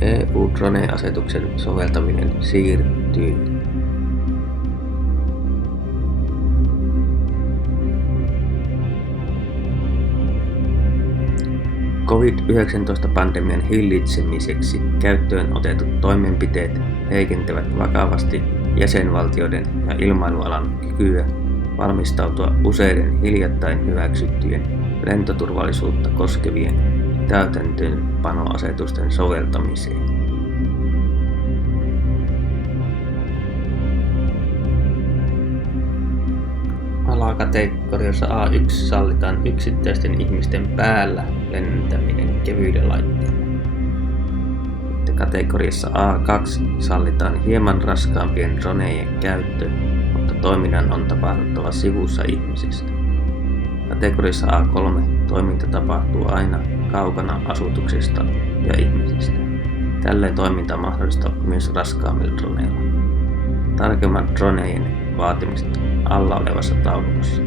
EU-drone-asetuksen soveltaminen siirtyy. COVID-19-pandemian hillitsemiseksi käyttöön otetut toimenpiteet heikentävät vakavasti jäsenvaltioiden ja ilmailualan kykyä valmistautua useiden hiljattain hyväksyttyjen lentoturvallisuutta koskevien täytäntöönpanoasetusten soveltamiseen. Alakategoriassa A1 sallitaan yksittäisten ihmisten päällä lentäminen kevyiden laitteilla. Kategoriassa A2 sallitaan hieman raskaampien dronejen käyttö, mutta toiminnan on tapahduttava sivussa ihmisistä. Kategoriassa A3 toiminta tapahtuu aina kaukana asutuksesta ja ihmisistä. Tällöin toiminta on mahdollista myös raskaammilla droneilla. Tarkemmat dronejen vaatimista alla olevassa taulukossa.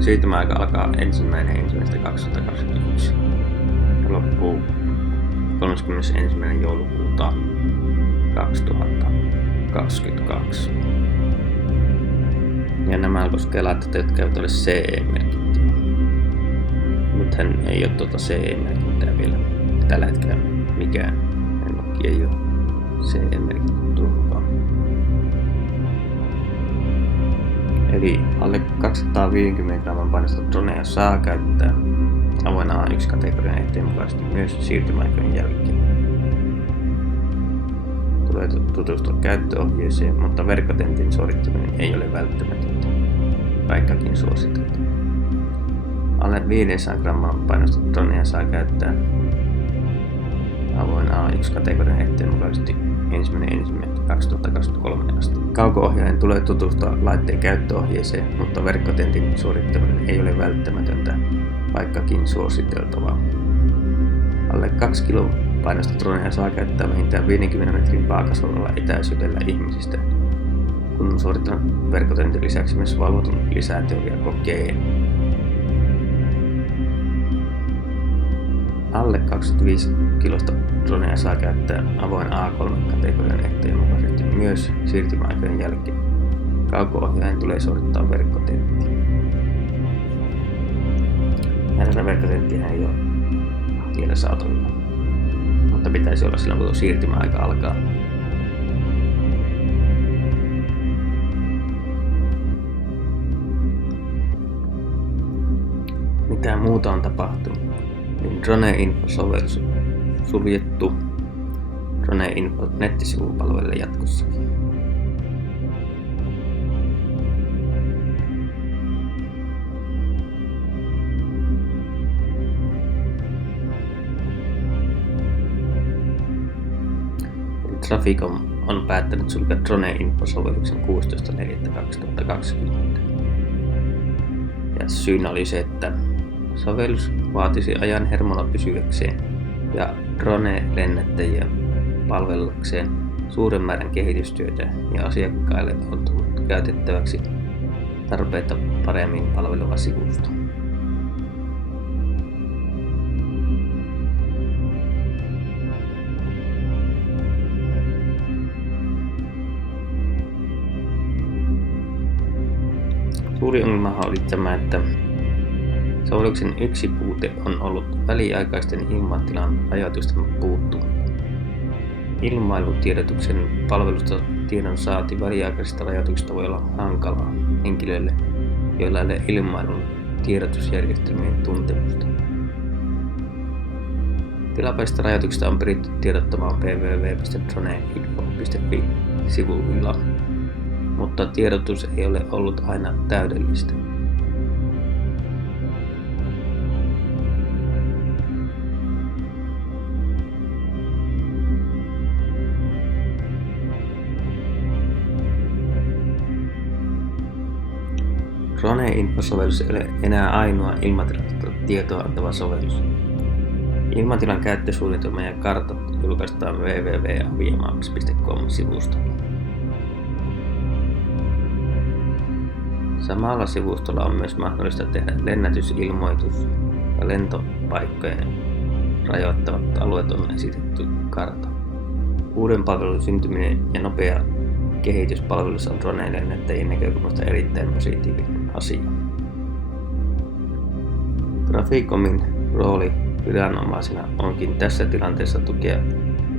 Siirtymäaika alkaa 1.1.2021 ja loppuu 31. joulukuuta 2022. Ja nämä koskee laitteita, jotka eivät ole CE-merkittyjä. Nythän ei ole CE-merkintää vielä tällä hetkellä mikään. Ennokki ei ole CE-merkitty mukaan. Eli alle 250 gramman painoista dronea saa käyttää avoin A1-kategorian ehtojen mukaisesti myös siirtymäaikojen jälkeen. Tulee tutustua käyttöohjeeseen, mutta verkkotentin suorittaminen ei ole välttämätöntä, vaikkakin suositeltu. Alle 500 gramman painoista dronea saa käyttää avoin A1-kategorian ehtojen mukaisesti 1.1.2023 asti. Kauko-ohjaajan tulee tutustua laitteen käyttöohjeeseen, mutta verkkotentin suorittaminen ei ole välttämätöntä, vaikkakin suositeltavaa. Alle 2 kg painoista dronea saa käyttää vähintään 50 metrin vaakasuoralla etäisyydellä ihmisistä, kun on suorittanut verkkotentin lisäksi myös valvotun lisäteoriakokeen. Alle 25 kilosta dronea saa käyttää avoin A3-kategorian ehtojen mukaisesti myös siirtymäaikojen jälkeen. Kauko-ohjaajan tulee suorittaa verkkotentti. Ja tätä verkkotenttiä ei ole vielä saatavilla, mutta pitäisi olla silloin, kun siirtymäaika alkaa. Mitä muuta on tapahtunut? Niin DroneInfo-sovellus suljettu DroneInfo nettisivupalveluille jatkossakin. Traficom on päättänyt sulkea DroneInfo-sovelluksen 16.4.2020. Ja syynä oli se, että sovellus vaatisi ajan hermolla pysyäkseen ja drone-lennättäjiä palvellakseen suuren määrän kehitystyötä ja asiakkaille on tullut käytettäväksi tarpeita paremmin palveleva sivusto. Suuri ongelma oli tämä, että sovelluksen yksi puute on ollut väliaikaisten ilmatilan rajoitusten puuttuminen. Ilmailutiedotuksen palvelusta tiedon saati väliaikaisista rajoituksista voi olla hankalaa henkilöille, joilla ei ole ilmailun tiedotusjärjestelmien tuntemusta. Tilapäisistä rajoituksista on pyritty tiedottamaan www.droneinfo.fi-sivuilla, mutta tiedotus ei ole ollut aina täydellistä. Drone-infosovellus ei ole enää ainoa ilmatilasta tietoa antava sovellus. Ilmatilan käyttösuunnitelma ja kartat julkaistaan www.aviamaps.com-sivustolla. Samalla sivustolla on myös mahdollista tehdä lennätysilmoitus ja lentopaikkojen rajoittavat alueet on esitetty kartalla. Uuden palvelun syntyminen ja nopea kehitys palvelussa on drone-lennättäjien näkökulmasta erittäin positiivinen asia. Traficomin rooli viranomaisena onkin tässä tilanteessa tukea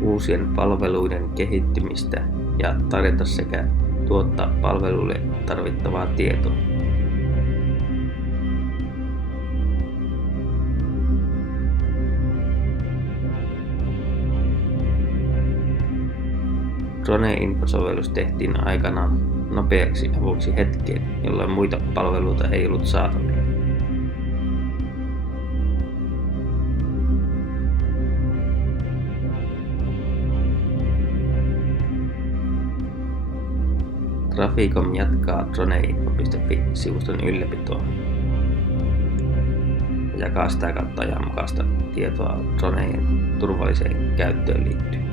uusien palveluiden kehittymistä ja tarjota sekä tuottaa palveluille tarvittavaa tietoa. Drone-infosovellus tehtiin aikanaan nopeaksi avuksi hetkeen, jolloin muita palveluita ei ollut saatavilla. Traficom jatkaa droneinfo.fi-sivuston ylläpitoa ja jakaa sitä kautta ajanmukaista tietoa dronejen turvalliseen käyttöön liittyen.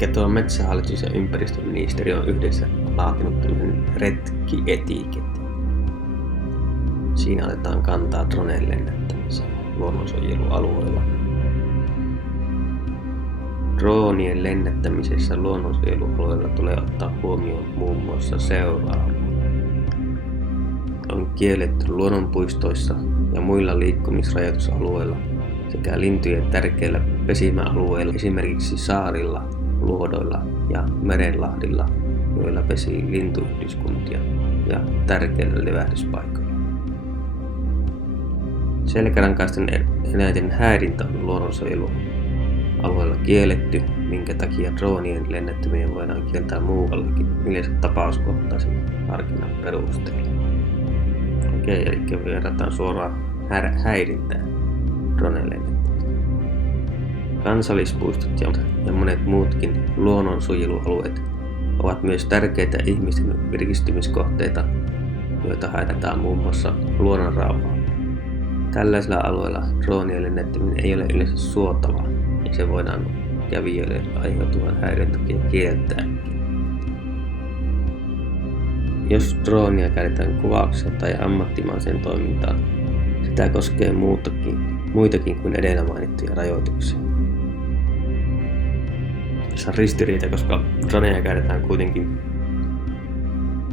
Eli tuo Metsähallitus ja ympäristöministeriö on yhdessä laatinut tämmöinen retkietiketti. Siinä otetaan kantaa droneen lennättämiseen luonnonsuojelualueilla. Droonien lennättämisessä luonnonsuojelualueilla tulee ottaa huomioon muun muassa seuraavaa. On kielletty luonnonpuistoissa ja muilla liikkumisrajoitusalueilla sekä lintujen tärkeillä pesimäalueilla, esimerkiksi saarilla, luodoilla ja merenlahdilla, joilla pesii lintuyhdyskuntia ja tärkeillä levähdyspaikoilla. Selkärankaisten eläinten häirintä on luonnonsuojelualueella kielletty, minkä takia droonien lennättäminen voidaan kieltää muuallakin, yleensä tapauskohtaisen harkinnan perusteella. Okei, eli verrataan suoraan häirintään droneen lennättämistä. Kansallispuistot ja monet muutkin luonnonsuojelualueet ovat myös tärkeitä ihmisten virkistymiskohteita, joita haetaan muun muassa luonnonrauhaa. Tällaisilla alueilla droonien lennättäminen ei ole yleensä suotavaa ja se voidaan kävijöille aiheutuvan häiriön takia kieltää. Jos droonia käytetään kuvauksessa tai ammattimaiseen toimintaan, sitä koskee muitakin kuin edellä mainittuja rajoituksia. Tässä on ristiriita, koska droneja käytetään kuitenkin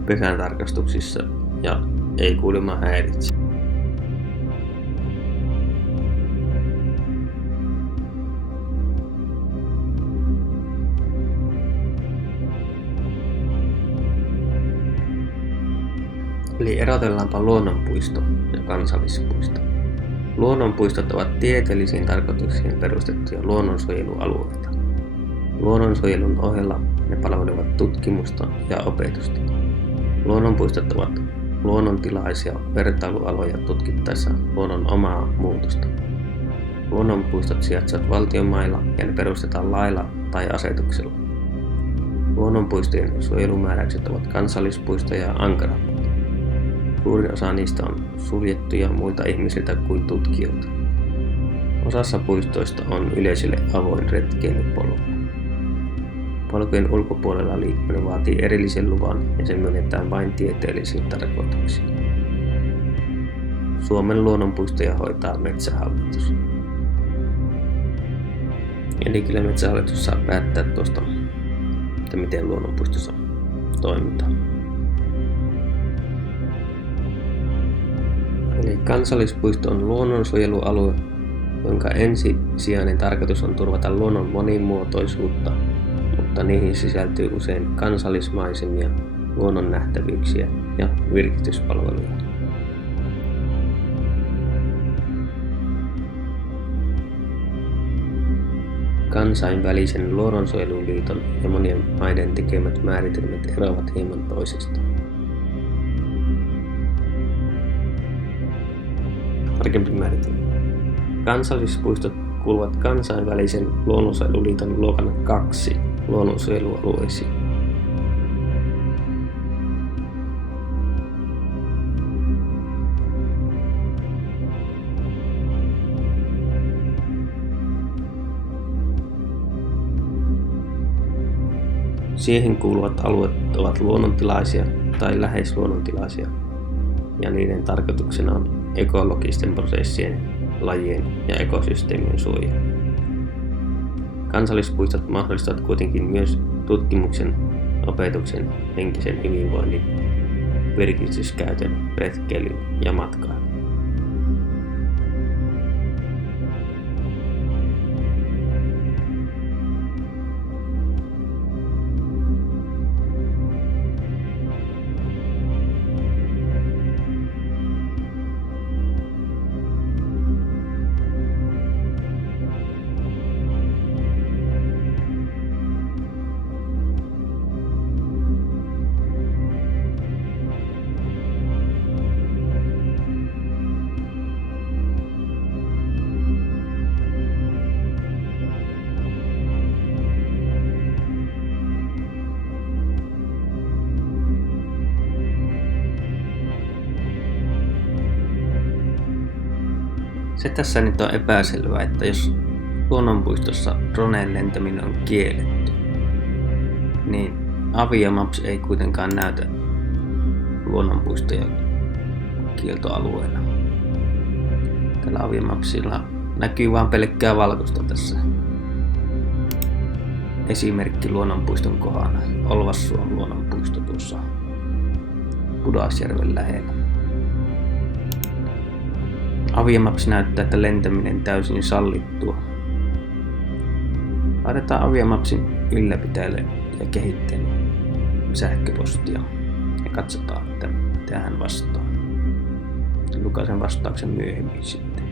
pesän tarkastuksissa ja ei kuulemma häiritse. Eli erotellaanpa luonnonpuisto ja kansallispuisto. Luonnonpuistot ovat tieteellisiin tarkoituksiin perustettuja luonnonsuojelualueita. Luonnonsuojelun ohella ne palvelevat tutkimusta ja opetusta. Luonnonpuistot ovat luonnontilaisia vertailualoja tutkittaessa luonnon omaa muutosta. Luonnonpuistot sijaitsevat valtion mailla ja ne perustetaan lailla tai asetuksella. Luonnonpuistojen suojelumääräykset ovat kansallispuistoja ja ankarapuita. Suurin osa niistä on suljettuja muilta ihmisiltä kuin tutkijoilta. Osassa puistoista on yleisölle avoin retkeilypolku. Polkujen ulkopuolella liikkuminen vaatii erillisen luvan ja se myönnetään vain tieteellisiin tarkoituksiin. Suomen luonnonpuistoja hoitaa Metsähallitus. Eli kyllä Metsähallitus saa päättää tuosta, että miten luonnonpuistossa toimitaan. Eli kansallispuisto on luonnonsuojelualue, jonka ensisijainen tarkoitus on turvata luonnon monimuotoisuutta, mutta niihin sisältyy usein kansallismaisemia, luonnonnähtävyyksiä ja virkistyspalveluja. Kansainvälisen luonnonsuojeluliiton ja monien maiden tekemät määritelmät eroavat hieman toisistaan. Tarkempi määritelmä. Kansallispuistot kuuluvat kansainvälisen luonnonsuojeluliiton luokan 2 luonnonsuojelualueisiin. Siihen kuuluvat alueet ovat luonnontilaisia tai lähes luonnontilaisia, ja niiden tarkoituksena on ekologisten prosessien, lajien ja ekosysteemien suojelu. Kansallispuistot mahdollistavat kuitenkin myös tutkimuksen, opetuksen, henkisen hyvinvoinnin, virkistyskäytön, retkeilyn ja matkailun. Se tässä nyt on epäselvää, että jos luonnonpuistossa droneen lentäminen on kielletty, niin Avia Maps ei kuitenkaan näytä luonnonpuistoja kieltoalueena. Tällä Avia Mapsilla näkyy vain pelkkää valkoista tässä. Esimerkki luonnonpuiston kohdana. Olvassuon luonnonpuisto tuossa Pudasjärven lähellä. Avia Maps näyttää, että lentäminen täysin sallittua. Laitetaan Avia Mapsin ylläpitäjälle ja kehittäjälle sähköpostia ja katsotaan, että mitä hän vastaa. Lukaisen vastauksen myöhemmin sitten.